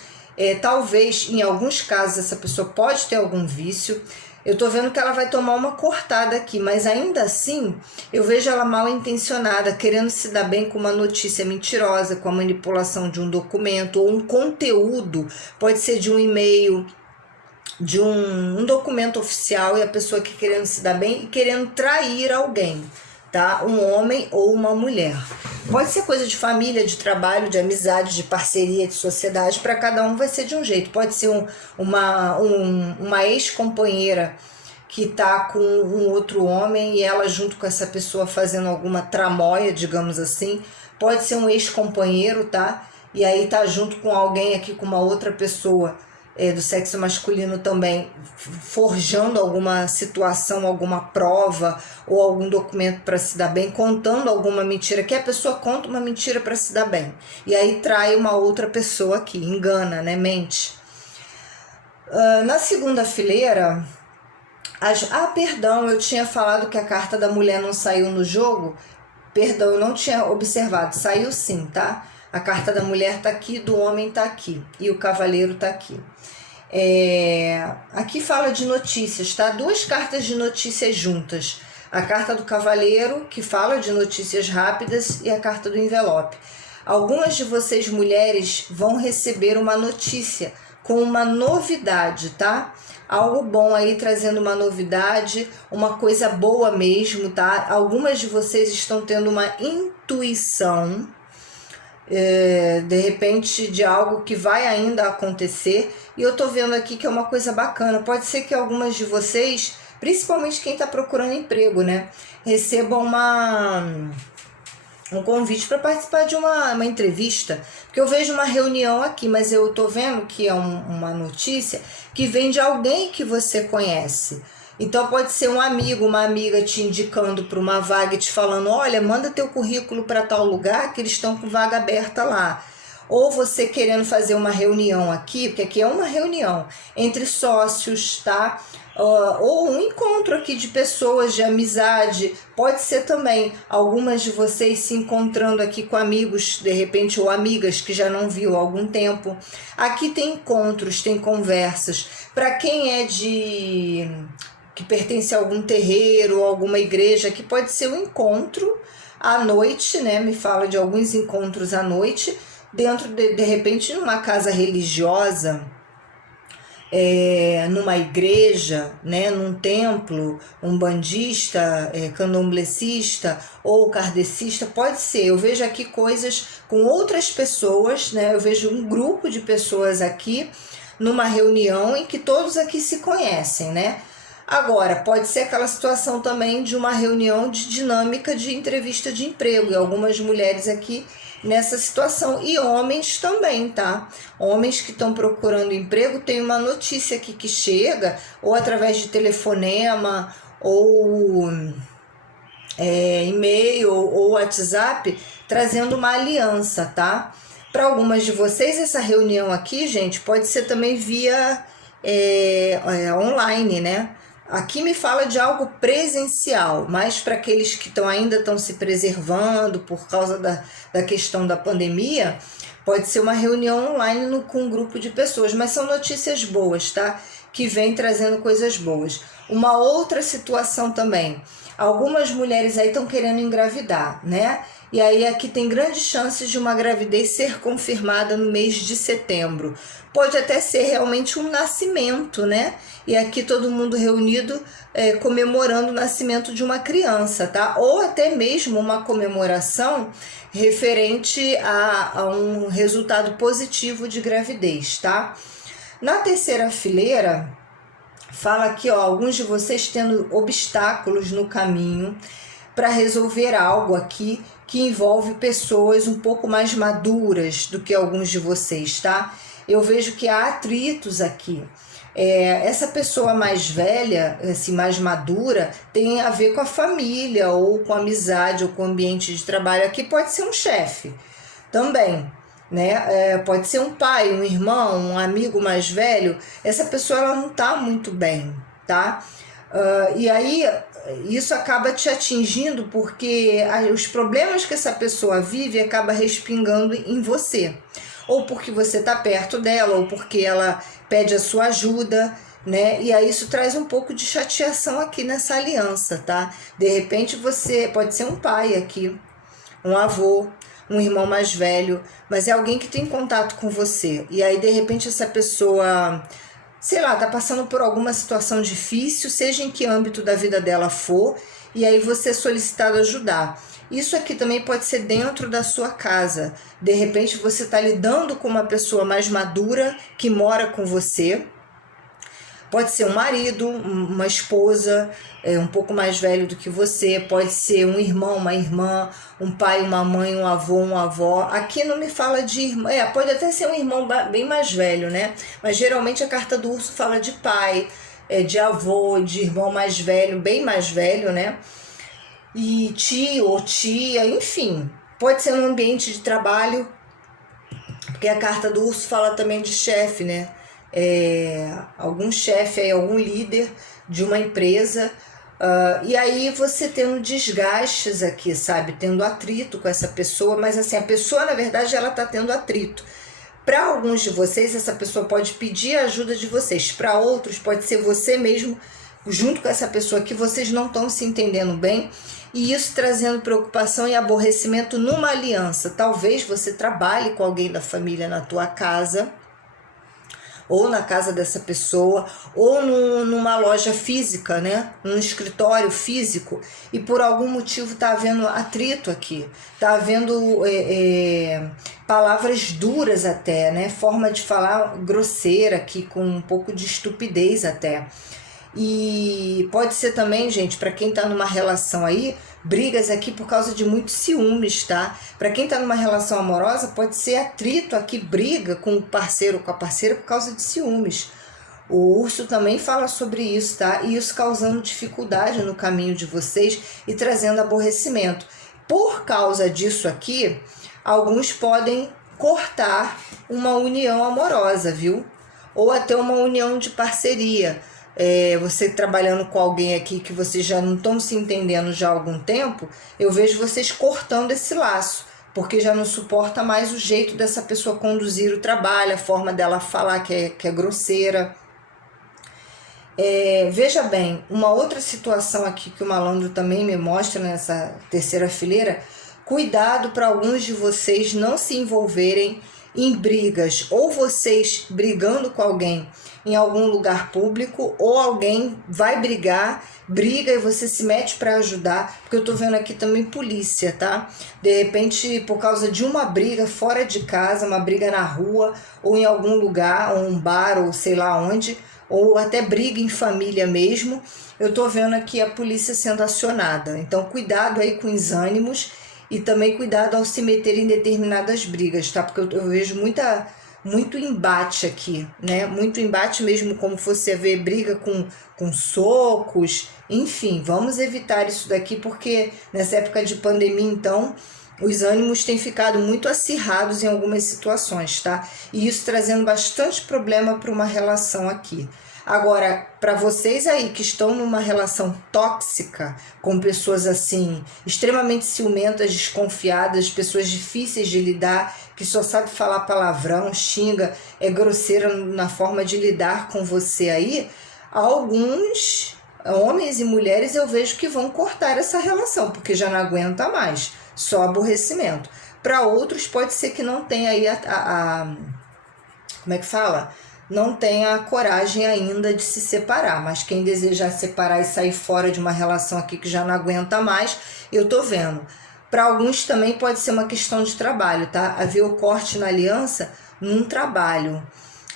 Talvez, em alguns casos, essa pessoa pode ter algum vício. Eu tô vendo que ela vai tomar uma cortada aqui, mas ainda assim, eu vejo ela mal intencionada, querendo se dar bem com uma notícia mentirosa, com a manipulação de um documento ou um conteúdo, pode ser de um e-mail, de um documento oficial, e a pessoa aqui querendo se dar bem e querendo trair alguém, tá? Um homem ou uma mulher. Pode ser coisa de família, de trabalho, de amizade, de parceria, de sociedade. Para cada um vai ser de um jeito. Pode ser uma ex-companheira que tá com um outro homem e ela junto com essa pessoa fazendo alguma tramóia, digamos assim. Pode ser um ex-companheiro, tá? E aí tá junto com alguém aqui, com uma outra pessoa do sexo masculino também, forjando alguma situação, alguma prova ou algum documento para se dar bem, contando alguma mentira, que a pessoa conta uma mentira para se dar bem, e aí trai uma outra pessoa aqui, engana, né, mente. Na segunda fileira, perdão, eu tinha falado que a carta da mulher não saiu no jogo, perdão, eu não tinha observado, saiu sim, tá? A carta da mulher tá aqui, do homem tá aqui, e o cavaleiro tá aqui. Aqui fala de notícias, tá? 2 cartas de notícias juntas. A carta do cavaleiro, que fala de notícias rápidas, e a carta do envelope. Algumas de vocês, mulheres, vão receber uma notícia com uma novidade, tá? Algo bom aí, trazendo uma novidade, uma coisa boa mesmo, tá? Algumas de vocês estão tendo uma intuição, de repente, de algo que vai ainda acontecer, e eu tô vendo aqui que é uma coisa bacana. Pode ser que algumas de vocês, principalmente quem tá procurando emprego, né, recebam um convite para participar de uma entrevista, porque eu vejo uma reunião aqui, mas eu tô vendo que é uma notícia que vem de alguém que você conhece. Então pode ser um amigo, uma amiga te indicando para uma vaga e te falando, olha, manda teu currículo para tal lugar que eles estão com vaga aberta lá. Ou você querendo fazer uma reunião aqui, porque aqui é uma reunião entre sócios, tá? Ou um encontro aqui de pessoas, de amizade. Pode ser também algumas de vocês se encontrando aqui com amigos, de repente, ou amigas que já não viu há algum tempo. Aqui tem encontros, tem conversas. Para quem que pertence a algum terreiro ou alguma igreja, que pode ser um encontro à noite, né? Me fala de alguns encontros à noite, dentro de repente, numa casa religiosa, numa igreja, né? Num templo, um bandista, candomblecista ou kardecista, pode ser. Eu vejo aqui coisas com outras pessoas, né? Eu vejo um grupo de pessoas aqui numa reunião em que todos aqui se conhecem, né? Agora, pode ser aquela situação também de uma reunião de dinâmica de entrevista de emprego, e algumas mulheres aqui nessa situação, e homens também, tá? Homens que estão procurando emprego, tem uma notícia aqui que chega, ou através de telefonema, ou e-mail, ou WhatsApp, trazendo uma aliança, tá? Para algumas de vocês, essa reunião aqui, gente, pode ser também via online, né? Aqui me fala de algo presencial, mas para aqueles que ainda estão se preservando por causa da questão da pandemia, pode ser uma reunião online com um grupo de pessoas, mas são notícias boas, tá? Que vem trazendo coisas boas. Uma outra situação também, algumas mulheres aí estão querendo engravidar, né? E aí aqui tem grandes chances de uma gravidez ser confirmada no mês de setembro. Pode até ser realmente um nascimento, né? E aqui todo mundo reunido comemorando o nascimento de uma criança, tá? Ou até mesmo uma comemoração referente a um resultado positivo de gravidez, tá? Na terceira fileira, fala aqui, ó, alguns de vocês tendo obstáculos no caminho para resolver algo aqui que envolve pessoas um pouco mais maduras do que alguns de vocês, tá? Eu vejo que há atritos aqui. Essa pessoa mais velha, assim, mais madura, tem a ver com a família, ou com a amizade, ou com o ambiente de trabalho. Aqui pode ser um chefe também, né? Pode ser um pai, um irmão, um amigo mais velho. Essa pessoa ela não tá muito bem, tá? E aí isso acaba te atingindo porque os problemas que essa pessoa vive acaba respingando em você. ou porque você está perto dela, ou porque ela pede a sua ajuda, né? E aí isso traz um pouco de chateação aqui nessa aliança, tá? De repente você pode ser um pai aqui, um avô, um irmão mais velho, mas é alguém que tem contato com você. E aí, de repente, essa pessoa, sei lá, tá passando por alguma situação difícil, seja em que âmbito da vida dela for, e aí você é solicitado ajudar. Isso aqui também pode ser dentro da sua casa. De repente, você está lidando com uma pessoa mais madura que mora com você. Pode ser um marido, uma esposa, um pouco mais velho do que você, pode ser um irmão, uma irmã, um pai, uma mãe, um avô, uma avó. Aqui não me fala de irmã, pode até ser um irmão bem mais velho, né? Mas geralmente a carta do urso fala de pai, de avô, de irmão mais velho, bem mais velho, né? E tio ou tia, enfim. Pode ser um ambiente de trabalho, porque a carta do urso fala também de chefe, né? Algum chefe aí, algum líder de uma empresa, e aí você tendo desgastes aqui, sabe, tendo atrito com essa pessoa, mas assim, a pessoa na verdade ela tá tendo atrito. Para alguns de vocês essa pessoa pode pedir a ajuda de vocês, para outros pode ser você mesmo junto com essa pessoa que vocês não estão se entendendo bem, e isso trazendo preocupação e aborrecimento numa aliança. Talvez você trabalhe com alguém da família na tua casa, ou na casa dessa pessoa, ou numa loja física, né? Num escritório físico, e por algum motivo está havendo atrito aqui, está havendo palavras duras até, né? Forma de falar grosseira aqui, com um pouco de estupidez até. E pode ser também, gente, para quem está numa relação aí, brigas aqui por causa de muitos ciúmes, tá? Para quem está numa relação amorosa, pode ser atrito aqui, briga com o parceiro ou com a parceira por causa de ciúmes. O urso também fala sobre isso, tá? E isso causando dificuldade no caminho de vocês e trazendo aborrecimento. Por causa disso aqui, alguns podem cortar uma união amorosa, viu? Ou até uma união de parceria. Você trabalhando com alguém aqui que vocês já não estão se entendendo já há algum tempo, eu vejo vocês cortando esse laço, porque já não suporta mais o jeito dessa pessoa conduzir o trabalho, a forma dela falar que é grosseira. Veja bem, uma outra situação aqui que o malandro também me mostra nessa terceira fileira: cuidado para alguns de vocês não se envolverem em brigas, ou vocês brigando com alguém em algum lugar público, ou alguém vai briga e você se mete para ajudar, porque eu tô vendo aqui também polícia, tá? De repente, por causa de uma briga fora de casa, uma briga na rua, ou em algum lugar, ou um bar, ou sei lá onde, ou até briga em família mesmo, eu tô vendo aqui a polícia sendo acionada. Então, cuidado aí com os ânimos, e também cuidado ao se meter em determinadas brigas, tá? Porque eu vejo muito embate aqui, né? Muito embate mesmo, como você vê, briga com socos, enfim, vamos evitar isso daqui, porque nessa época de pandemia, então, os ânimos têm ficado muito acirrados em algumas situações, tá? E isso trazendo bastante problema para uma relação aqui. Agora, para vocês aí que estão numa relação tóxica, com pessoas assim, extremamente ciumentas, desconfiadas, pessoas difíceis de lidar, que só sabe falar palavrão, xinga, é grosseira na forma de lidar com você aí, alguns homens e mulheres eu vejo que vão cortar essa relação, porque já não aguenta mais, só aborrecimento. Para outros pode ser que não tenha aí como é que fala? Não tenha a coragem ainda de se separar, mas quem desejar separar e sair fora de uma relação aqui que já não aguenta mais, eu tô vendo. Para alguns também pode ser uma questão de trabalho, tá? Haver o corte na aliança num trabalho.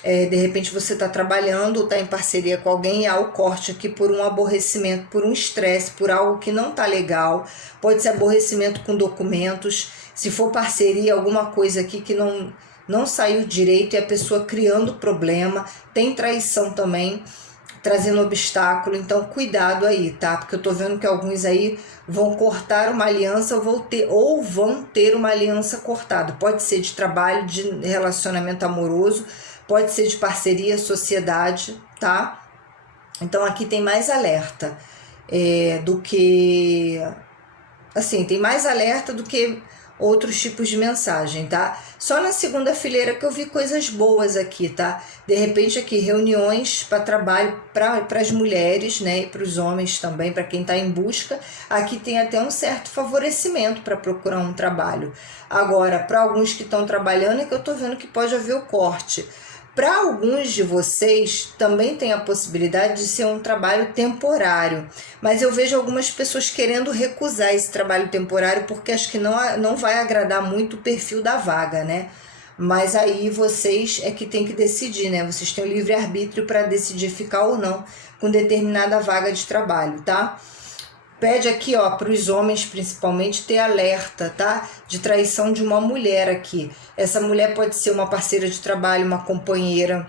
De repente você está trabalhando, está em parceria com alguém e há o corte aqui por um aborrecimento, por um estresse, por algo que não tá legal. Pode ser aborrecimento com documentos, se for parceria, alguma coisa aqui que não saiu direito e a pessoa criando problema. Tem traição também, trazendo obstáculo, então cuidado aí, tá? Porque eu tô vendo que alguns aí vão cortar uma aliança ou vão ter uma aliança cortada. Pode ser de trabalho, de relacionamento amoroso, pode ser de parceria, sociedade, tá? Então aqui tem mais alerta do que... Assim, tem mais alerta do que outros tipos de mensagem, tá? Só na segunda fileira que eu vi coisas boas aqui, tá? De repente aqui reuniões para trabalho para as mulheres, né, e para os homens também, para quem está em busca. Aqui tem até um certo favorecimento para procurar um trabalho. Agora, para alguns que estão trabalhando é que eu tô vendo que pode haver o corte. Para alguns de vocês, também tem a possibilidade de ser um trabalho temporário, mas eu vejo algumas pessoas querendo recusar esse trabalho temporário porque acho que não vai agradar muito o perfil da vaga, né? Mas aí vocês é que tem que decidir, né? Vocês têm o livre-arbítrio para decidir ficar ou não com determinada vaga de trabalho, tá? Pede aqui, ó, para os homens principalmente ter alerta, tá? De traição de uma mulher aqui. Essa mulher pode ser uma parceira de trabalho, uma companheira,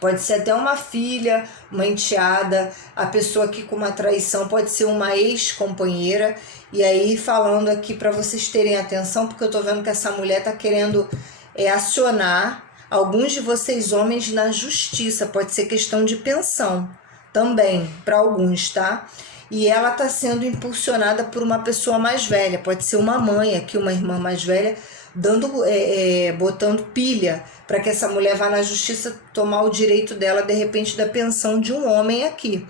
pode ser até uma filha, uma enteada. A pessoa aqui com uma traição pode ser uma ex-companheira. E aí falando aqui para vocês terem atenção, porque eu tô vendo que essa mulher tá querendo acionar alguns de vocês homens na justiça. Pode ser questão de pensão também para alguns, tá? E ela está sendo impulsionada por uma pessoa mais velha, pode ser uma mãe aqui, uma irmã mais velha, botando pilha para que essa mulher vá na justiça tomar o direito dela, de repente, da pensão de um homem aqui.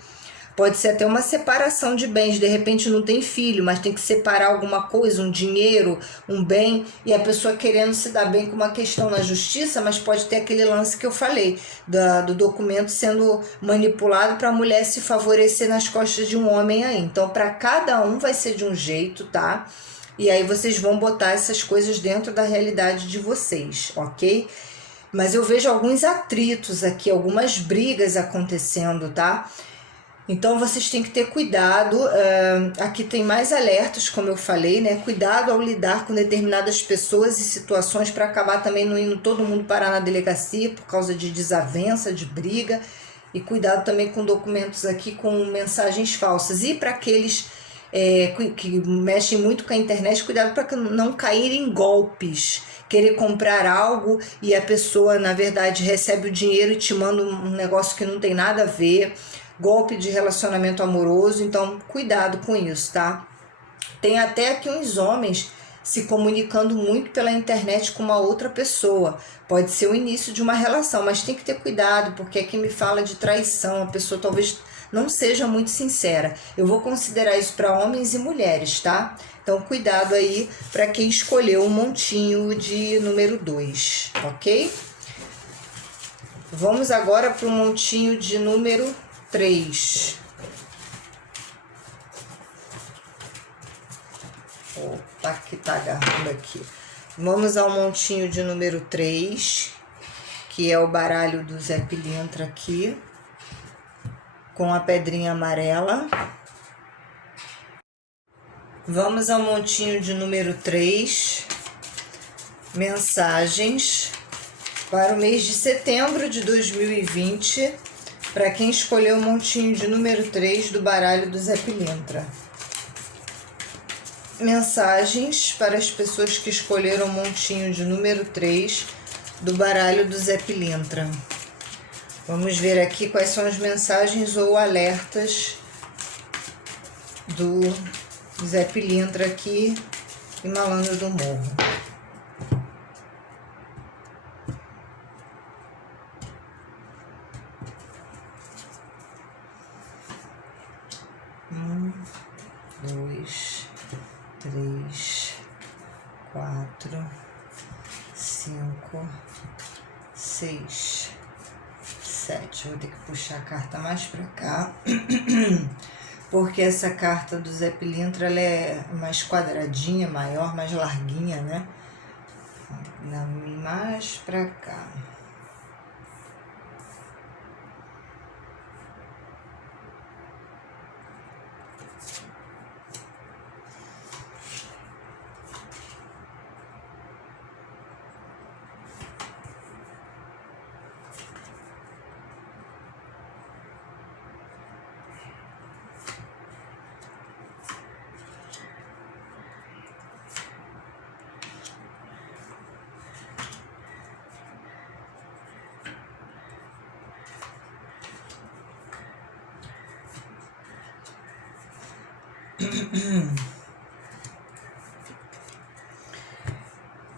Pode ser até uma separação de bens, de repente não tem filho, mas tem que separar alguma coisa, um dinheiro, um bem, e a pessoa querendo se dar bem com uma questão na justiça, mas pode ter aquele lance que eu falei, do documento sendo manipulado para a mulher se favorecer nas costas de um homem aí. Então, para cada um vai ser de um jeito, tá? E aí vocês vão botar essas coisas dentro da realidade de vocês, ok? Mas eu vejo alguns atritos aqui, algumas brigas acontecendo, tá? Então vocês têm que ter cuidado, aqui tem mais alertas, como eu falei, né? Cuidado ao lidar com determinadas pessoas e situações para acabar também não indo todo mundo parar na delegacia por causa de desavença, de briga. E cuidado também com documentos aqui com mensagens falsas. E para aqueles que mexem muito com a internet, cuidado para não cair em golpes. Querer comprar algo e a pessoa, na verdade, recebe o dinheiro e te manda um negócio que não tem nada a ver. Golpe de relacionamento amoroso, então cuidado com isso, tá? Tem até aqui uns homens se comunicando muito pela internet com uma outra pessoa. Pode ser o início de uma relação, mas tem que ter cuidado, porque aqui me fala de traição, a pessoa talvez não seja muito sincera. Eu vou considerar isso para homens e mulheres, tá? Então cuidado aí para quem escolheu um montinho de número 2, ok? Vamos agora para o montinho de número 3. Opa, que tá agarrando aqui. Vamos ao montinho de número 3, que é o baralho do Zé Pilintra aqui, com a pedrinha amarela. Vamos ao montinho de número 3, mensagens para o mês de setembro de 2020, para quem escolheu o montinho de número 3 do baralho do Zé Pilintra. Mensagens para as pessoas que escolheram o montinho de número 3 do baralho do Zé Pilintra. Vamos ver aqui quais são as mensagens ou alertas do Zé Pilintra aqui e Malandro do Morro. Dois, 3, 4, 5, 6, 7. Vou ter que puxar a carta mais pra cá, porque essa carta do Zé Pilintra ela é mais quadradinha, maior, mais larguinha, né? Mais pra cá.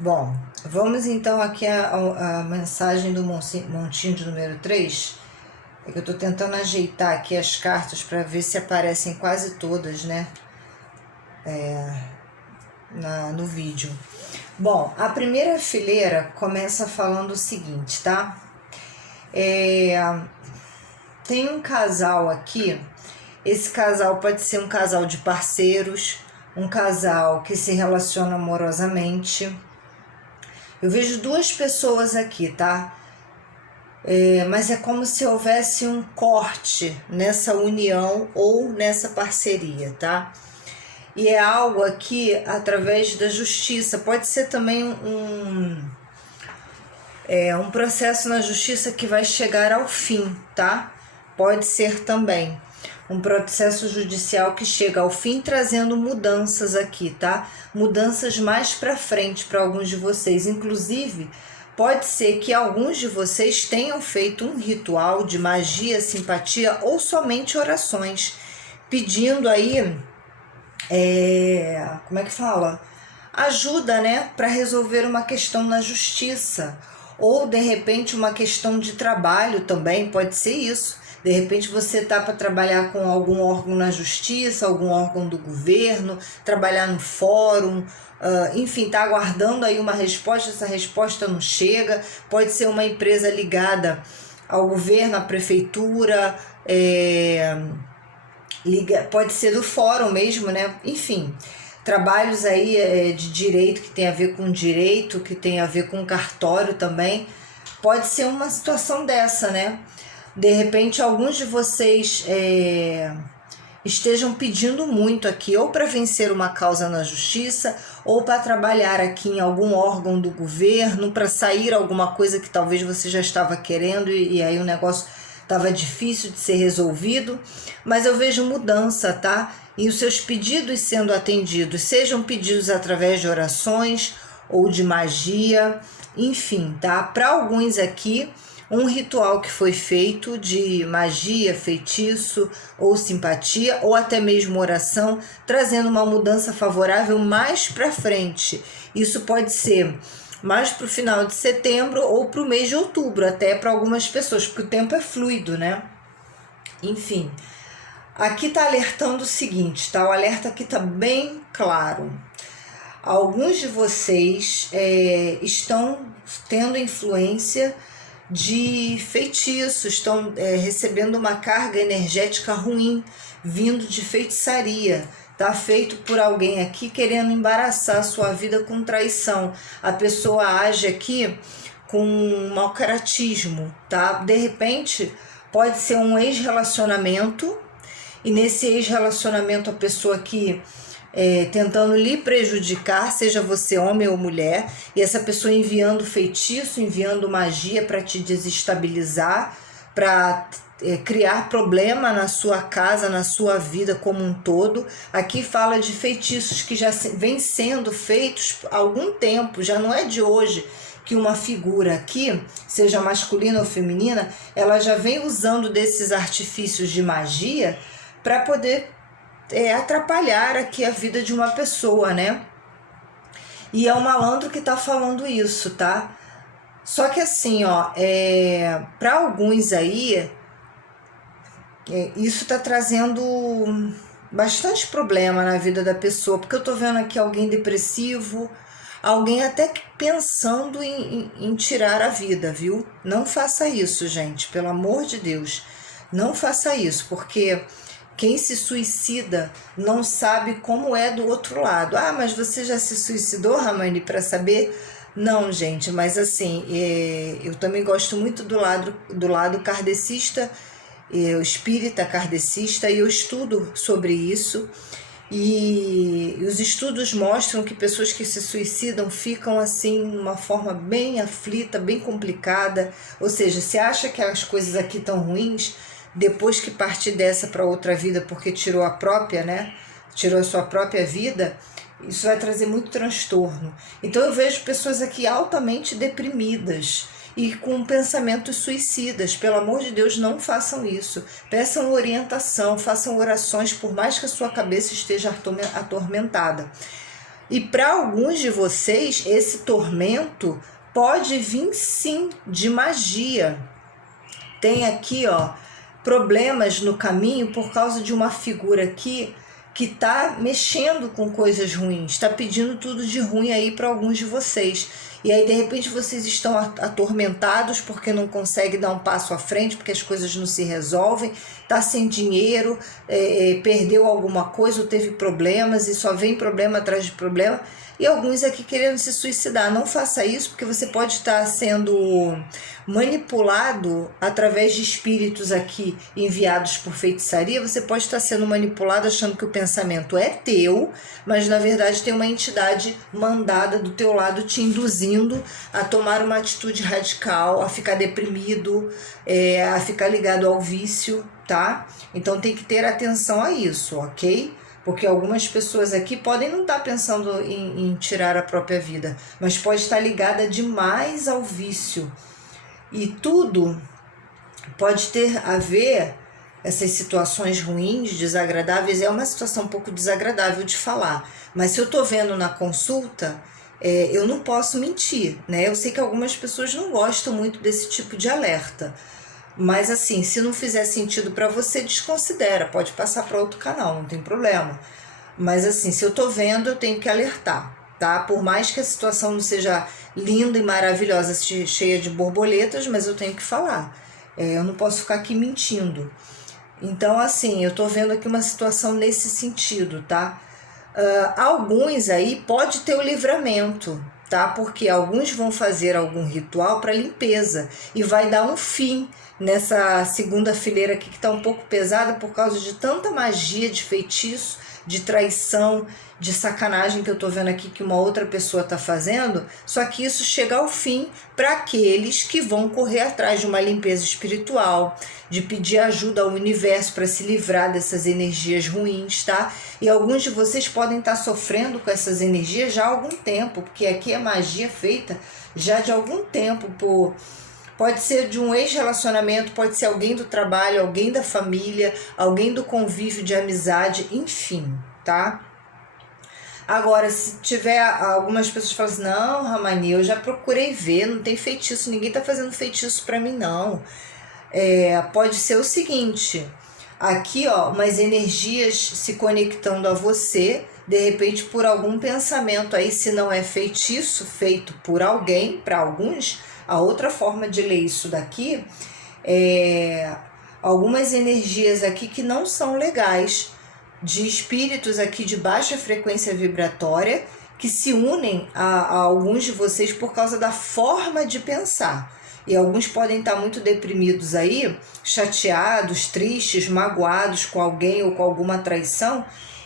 Bom, vamos então aqui a mensagem do montinho de número 3. É que eu tô tentando ajeitar aqui as cartas para ver se aparecem quase todas, né? No vídeo. Bom, a primeira fileira começa falando o seguinte, tá? Tem um casal aqui. Esse casal pode ser um casal de parceiros, um casal que se relaciona amorosamente. Eu vejo duas pessoas aqui, tá? Mas é como se houvesse um corte nessa união ou nessa parceria, tá? E é algo aqui através da justiça. Pode ser também um processo na justiça que vai chegar ao fim, tá? Pode ser também um processo judicial que chega ao fim, trazendo mudanças aqui, tá? Mudanças mais para frente para alguns de vocês. Inclusive, pode ser que alguns de vocês tenham feito um ritual de magia, simpatia ou somente orações, pedindo aí, como é que fala? Ajuda, né? Para resolver uma questão na justiça. Ou, de repente, uma questão de trabalho também, pode ser isso. De repente você tá para trabalhar com algum órgão na justiça, algum órgão do governo, trabalhar no fórum, enfim, tá aguardando aí uma resposta, essa resposta não chega. Pode ser uma empresa ligada ao governo, à prefeitura, pode ser do fórum mesmo, né? Enfim, trabalhos aí de direito, que tem a ver com direito, que tem a ver com cartório também. Pode ser uma situação dessa, né? De repente, alguns de vocês estejam pedindo muito aqui, ou para vencer uma causa na justiça, ou para trabalhar aqui em algum órgão do governo, para sair alguma coisa que talvez você já estava querendo e aí o negócio estava difícil de ser resolvido. Mas eu vejo mudança, tá? E os seus pedidos sendo atendidos, sejam pedidos através de orações ou de magia, enfim, tá? Para alguns aqui, um ritual que foi feito de magia, feitiço ou simpatia, ou até mesmo oração, trazendo uma mudança favorável mais para frente. Isso pode ser mais para o final de setembro ou para o mês de outubro, até para algumas pessoas, porque o tempo é fluido, né? Enfim, aqui está alertando o seguinte, tá? O alerta aqui está bem claro. Alguns de vocês estão tendo influência de feitiços, estão recebendo uma carga energética ruim, vindo de feitiçaria, tá? Feito por alguém aqui querendo embaraçar a sua vida com traição. A pessoa age aqui com mau caratismo, tá? De repente, pode ser um ex-relacionamento, e nesse ex-relacionamento a pessoa aqui tentando lhe prejudicar, seja você homem ou mulher, e essa pessoa enviando feitiço, enviando magia para te desestabilizar, para criar problema na sua casa, na sua vida como um todo. Aqui fala de feitiços que já vêm sendo feitos há algum tempo, já não é de hoje que uma figura aqui, seja masculina ou feminina, ela já vem usando desses artifícios de magia para poder atrapalhar aqui a vida de uma pessoa, né? E é o malandro que tá falando isso, tá? Só que assim, ó, para alguns aí, isso tá trazendo bastante problema na vida da pessoa, porque eu tô vendo aqui alguém depressivo, alguém até pensando em tirar a vida, viu? Não faça isso, gente, pelo amor de Deus. Não faça isso, porque quem se suicida não sabe como é do outro lado. Ah, mas você já se suicidou, Ramani, para saber? Não, gente, mas assim, eu também gosto muito do lado kardecista, espírita kardecista, e eu estudo sobre isso. E os estudos mostram que pessoas que se suicidam ficam assim, de uma forma bem aflita, bem complicada. Ou seja, se acha que as coisas aqui estão ruins, depois que partir dessa para outra vida, porque tirou a própria, né? Tirou a sua própria vida, isso vai trazer muito transtorno. Então eu vejo pessoas aqui altamente deprimidas e com pensamentos suicidas. Pelo amor de Deus, não façam isso. Peçam orientação, façam orações, por mais que a sua cabeça esteja atormentada. E para alguns de vocês, esse tormento pode vir sim de magia. Tem aqui, ó, problemas no caminho por causa de uma figura aqui que está mexendo com coisas ruins, está pedindo tudo de ruim aí para alguns de vocês. E aí, de repente, vocês estão atormentados porque não conseguem dar um passo à frente, porque as coisas não se resolvem, está sem dinheiro, perdeu alguma coisa ou teve problemas e só vem problema atrás de problema. E alguns aqui querendo se suicidar. Não faça isso, porque você pode estar sendo manipulado através de espíritos aqui enviados por feitiçaria. Você pode estar sendo manipulado achando que o pensamento é teu, mas na verdade tem uma entidade mandada do teu lado te induzindo a tomar uma atitude radical, a ficar deprimido, a ficar ligado ao vício, tá? Então tem que ter atenção a isso, ok? Porque algumas pessoas aqui podem não estar pensando em tirar a própria vida, mas pode estar ligada demais ao vício. E tudo pode ter a ver, essas situações ruins, desagradáveis, é uma situação um pouco desagradável de falar. Mas se eu estou vendo na consulta, eu não posso mentir, né? Eu sei que algumas pessoas não gostam muito desse tipo de alerta. Mas assim, se não fizer sentido para você, desconsidera, pode passar para outro canal, não tem problema. Mas assim, se eu tô vendo, eu tenho que alertar, tá? Por mais que a situação não seja linda e maravilhosa, cheia de borboletas, mas eu tenho que falar. Eu não posso ficar aqui mentindo. Então assim, eu tô vendo aqui uma situação nesse sentido, tá? Alguns aí pode ter o livramento, tá? Porque alguns vão fazer algum ritual para limpeza e vai dar um fim nessa segunda fileira aqui que está um pouco pesada por causa de tanta magia, de feitiço, de traição, de sacanagem que eu tô vendo aqui que uma outra pessoa tá fazendo. Só que isso chega ao fim para aqueles que vão correr atrás de uma limpeza espiritual, de pedir ajuda ao universo para se livrar dessas energias ruins, tá? E alguns de vocês podem estar sofrendo com essas energias já há algum tempo, porque aqui é magia feita já de algum tempo pode ser de um ex-relacionamento, pode ser alguém do trabalho, alguém da família, alguém do convívio de amizade, enfim, tá? Agora, se tiver algumas pessoas que falam assim, não, Ramani, eu já procurei ver, não tem feitiço, ninguém tá fazendo feitiço pra mim, não. Pode ser o seguinte, aqui, ó, umas energias se conectando a você, de repente por algum pensamento aí, se não é feitiço feito por alguém, para alguns. A outra forma de ler isso daqui algumas energias aqui que não são legais, de espíritos aqui de baixa frequência vibratória, que se unem a alguns de vocês por causa da forma de pensar. E alguns podem estar muito deprimidos aí, chateados, tristes, magoados com alguém ou com alguma traição.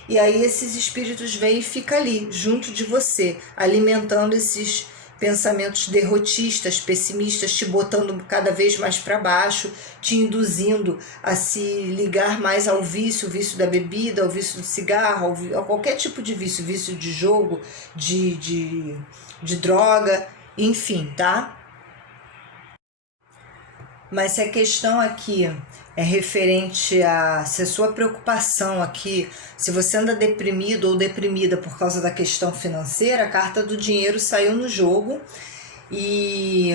E aí esses espíritos vêm e ficam ali, junto de você, alimentando esses pensamentos derrotistas, pessimistas, te botando cada vez mais para baixo, te induzindo a se ligar mais ao vício, o vício da bebida, ao vício do cigarro, a qualquer tipo de vício, vício de jogo, de droga, enfim, tá? Mas se a questão aqui é referente a se a sua preocupação aqui, se você anda deprimido ou deprimida por causa da questão financeira, a carta do dinheiro saiu no jogo e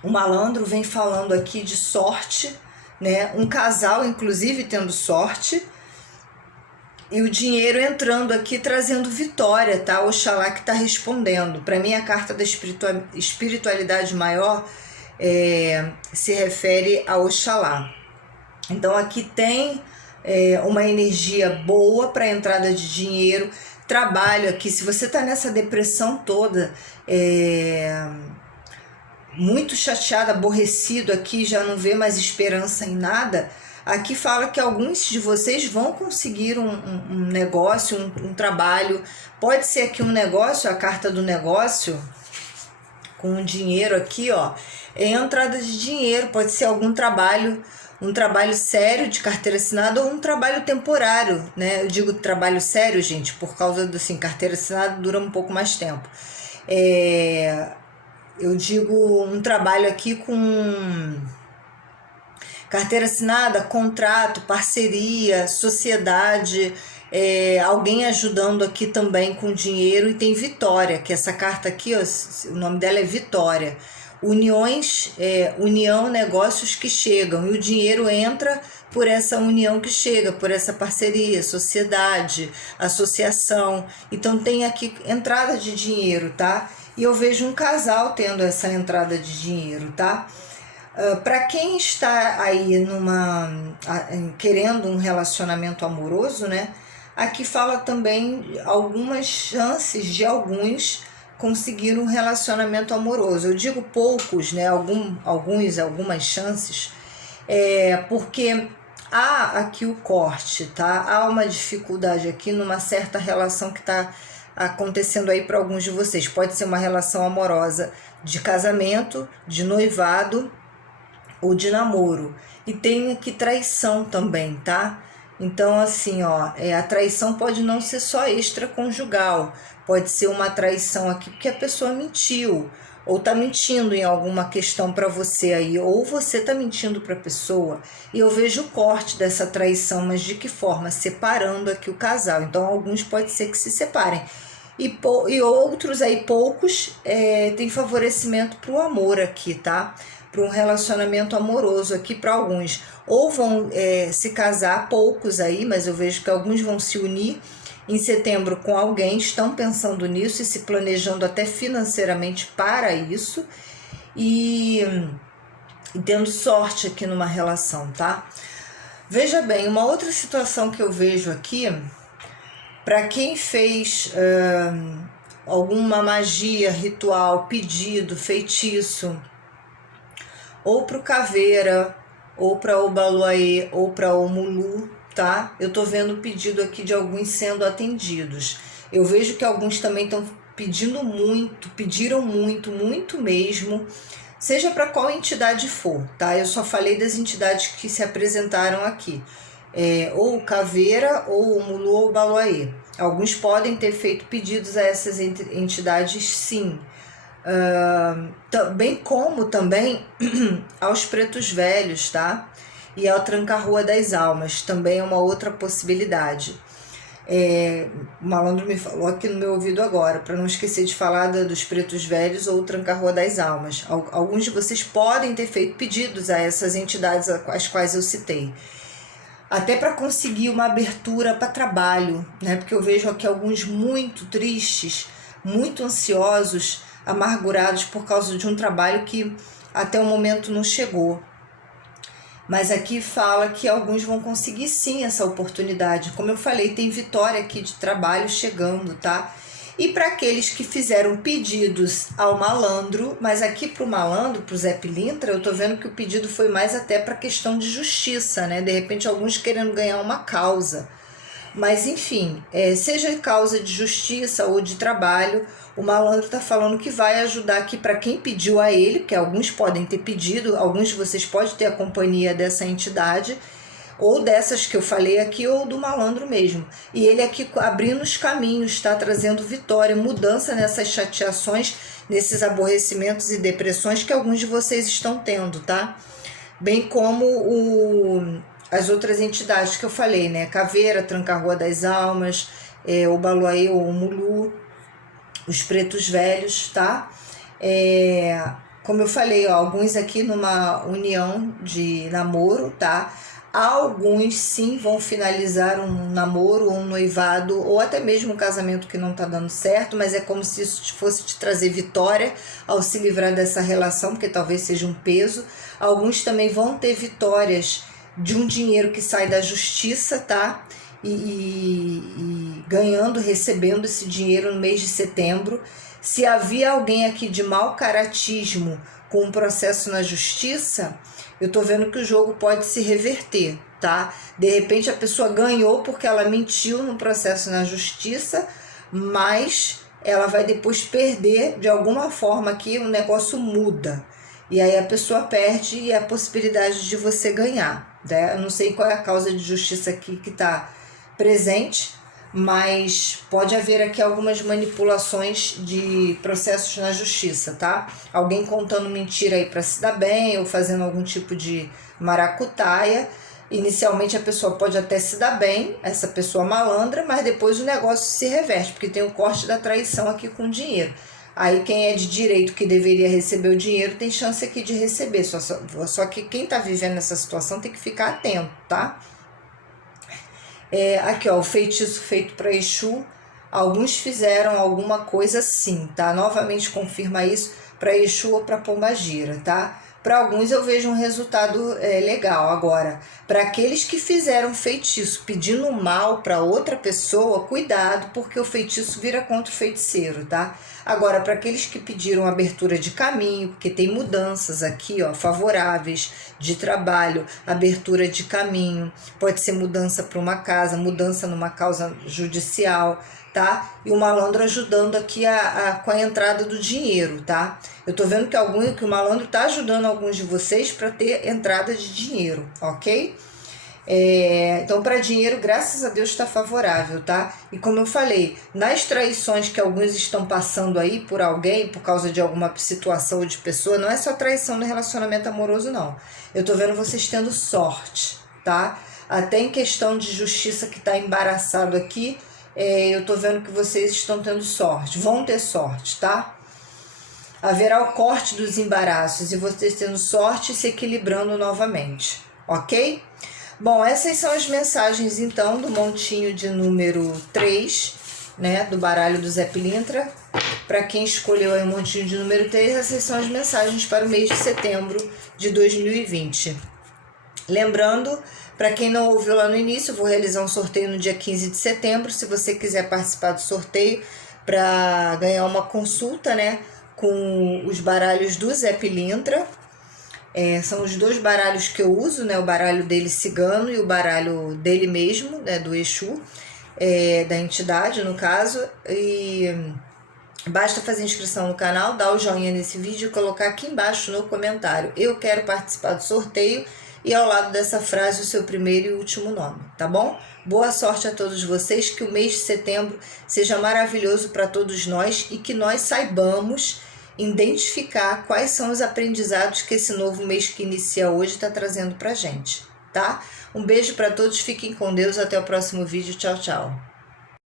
o malandro vem falando aqui de sorte, né? Um casal, inclusive, tendo sorte e o dinheiro entrando aqui trazendo vitória, tá? Oxalá que está respondendo. Para mim, a carta da espiritualidade maior se refere a Oxalá. Então aqui tem uma energia boa para entrada de dinheiro, trabalho aqui. Se você está nessa depressão toda, muito chateado, aborrecido aqui, já não vê mais esperança em nada, aqui fala que alguns de vocês vão conseguir um negócio, um trabalho. Pode ser aqui um negócio, a carta do negócio, com o dinheiro aqui, ó, entrada de dinheiro, pode ser algum trabalho, um trabalho sério de carteira assinada ou um trabalho temporário, né? Eu digo trabalho sério, gente, por causa do assim, carteira assinada dura um pouco mais tempo. Eu digo um trabalho aqui com carteira assinada, contrato, parceria, sociedade, alguém ajudando aqui também com dinheiro, e tem Vitória, que essa carta aqui, ó, o nome dela é Vitória. Uniões, união, negócios que chegam, e o dinheiro entra por essa união que chega, por essa parceria, sociedade, associação. Então tem aqui entrada de dinheiro, tá? E eu vejo um casal tendo essa entrada de dinheiro, tá? Para quem está aí querendo um relacionamento amoroso, né? Aqui fala também algumas chances de alguns conseguir um relacionamento amoroso. Eu digo poucos, né? Algumas chances, porque há aqui o corte, tá? Há uma dificuldade aqui numa certa relação que está acontecendo aí para alguns de vocês. Pode ser uma relação amorosa de casamento, de noivado ou de namoro. E tem aqui traição também, tá? Então, assim, ó, a traição pode não ser só extraconjugal, pode ser uma traição aqui porque a pessoa mentiu, ou tá mentindo em alguma questão para você aí, ou você tá mentindo para a pessoa. E eu vejo o corte dessa traição, mas de que forma? Separando aqui o casal. Então, alguns pode ser que se separem. E outros aí, poucos, tem favorecimento para o amor aqui, tá? Para um relacionamento amoroso aqui para alguns. Ou vão se casar, poucos aí, mas eu vejo que alguns vão se unir em setembro com alguém, estão pensando nisso e se planejando até financeiramente para isso, e tendo sorte aqui numa relação, tá? Veja bem, uma outra situação que eu vejo aqui, para quem fez alguma magia, ritual, pedido, feitiço, ou para o Caveira, ou para o Baluaê, ou para o Mulu, tá? Eu tô vendo o pedido aqui de alguns sendo atendidos. Eu vejo que alguns também estão pediram muito mesmo, seja para qual entidade for, tá? Eu só falei das entidades que se apresentaram aqui, ou o Caveira, ou o Mulu, ou o Baluaê. Alguns podem ter feito pedidos a essas entidades, sim. Bem como também aos pretos velhos, tá? E ao Tranca-Rua das Almas, também é uma outra possibilidade. O malandro me falou aqui no meu ouvido agora, para não esquecer de falar dos pretos velhos ou o Tranca-Rua das Almas. Alguns de vocês podem ter feito pedidos a essas entidades as quais eu citei, até para conseguir uma abertura para trabalho, né? Porque eu vejo aqui alguns muito tristes, muito ansiosos, amargurados por causa de um trabalho que até o momento não chegou. Mas aqui fala que alguns vão conseguir sim essa oportunidade. Como eu falei, tem vitória aqui de trabalho chegando, tá? E para aqueles que fizeram pedidos ao malandro, mas aqui para o malandro, para o Zé Pilintra, eu tô vendo que o pedido foi mais até para questão de justiça, né? De repente alguns querendo ganhar uma causa. Mas enfim, seja causa de justiça ou de trabalho, o malandro está falando que vai ajudar aqui para quem pediu a ele, porque alguns podem ter pedido, alguns de vocês podem ter a companhia dessa entidade, ou dessas que eu falei aqui, ou do malandro mesmo. E ele aqui abrindo os caminhos, está trazendo vitória, mudança nessas chateações, nesses aborrecimentos e depressões que alguns de vocês estão tendo, tá? Bem como as outras entidades que eu falei, né? Caveira, Tranca-Rua das Almas, o Baluaê ou o Mulu, os pretos velhos, tá? Como eu falei, ó, alguns aqui numa união de namoro, tá? Alguns sim vão finalizar um namoro ou um noivado, ou até mesmo um casamento que não tá dando certo, mas é como se isso fosse te trazer vitória ao se livrar dessa relação, porque talvez seja um peso. Alguns também vão ter vitórias de um dinheiro que sai da justiça, tá? E ganhando, recebendo esse dinheiro no mês de setembro. Se havia alguém aqui de mau caratismo com um processo na justiça, eu tô vendo que o jogo pode se reverter, tá? De repente a pessoa ganhou porque ela mentiu no processo na justiça, mas ela vai depois perder de alguma forma que o negócio muda. E aí a pessoa perde e a possibilidade de você ganhar, né? Eu não sei qual é a causa de justiça aqui que está presente, mas pode haver aqui algumas manipulações de processos na justiça, tá? Alguém contando mentira aí para se dar bem ou fazendo algum tipo de maracutaia, Inicialmente a pessoa pode até se dar bem, essa pessoa malandra, mas depois o negócio se reverte, porque tem o corte da traição aqui com o dinheiro. Aí quem é de direito que deveria receber o dinheiro tem chance aqui de receber, só que quem está vivendo essa situação tem que ficar atento, tá? Aqui ó, o feitiço feito para Exu, alguns fizeram alguma coisa sim, tá? Novamente confirma isso para Exu ou para Pombagira, tá? Para alguns eu vejo um resultado legal. Agora, para aqueles que fizeram feitiço pedindo mal para outra pessoa, cuidado, porque o feitiço vira contra o feiticeiro, tá? Agora, para aqueles que pediram abertura de caminho, porque tem mudanças aqui, ó, favoráveis de trabalho, abertura de caminho, pode ser mudança para uma casa, mudança numa causa judicial, tá? E o malandro ajudando aqui com a entrada do dinheiro, tá? Eu tô vendo que o malandro tá ajudando alguns de vocês para ter entrada de dinheiro, ok? Então, para dinheiro, graças a Deus, está favorável, tá? E como eu falei, nas traições que alguns estão passando aí por alguém, por causa de alguma situação ou de pessoa, não é só traição no relacionamento amoroso, não. Eu tô vendo vocês tendo sorte, tá? Até em questão de justiça que tá embaraçado aqui, eu tô vendo que vocês estão tendo sorte, vão ter sorte, tá? Haverá o corte dos embaraços e vocês tendo sorte e se equilibrando novamente, ok? Bom, essas são as mensagens então do montinho de número 3, né, do baralho do Zé Pilintra. Para quem escolheu aí o montinho de número 3, essas são as mensagens para o mês de setembro de 2020. Lembrando, para quem não ouviu lá no início, eu vou realizar um sorteio no dia 15 de setembro. Se você quiser participar do sorteio para ganhar uma consulta, né, com os baralhos do Zé Pilintra. São os dois baralhos que eu uso, né, o baralho dele cigano e o baralho dele mesmo, né, do Exu, da entidade no caso. E basta fazer inscrição no canal, dar o joinha nesse vídeo e colocar aqui embaixo no comentário: eu quero participar do sorteio, e ao lado dessa frase o seu primeiro e último nome, tá bom? Boa sorte a todos vocês, que o mês de setembro seja maravilhoso para todos nós e que nós saibamos identificar quais são os aprendizados que esse novo mês que inicia hoje está trazendo pra gente, tá? Um beijo para todos, fiquem com Deus, até o próximo vídeo, tchau, tchau.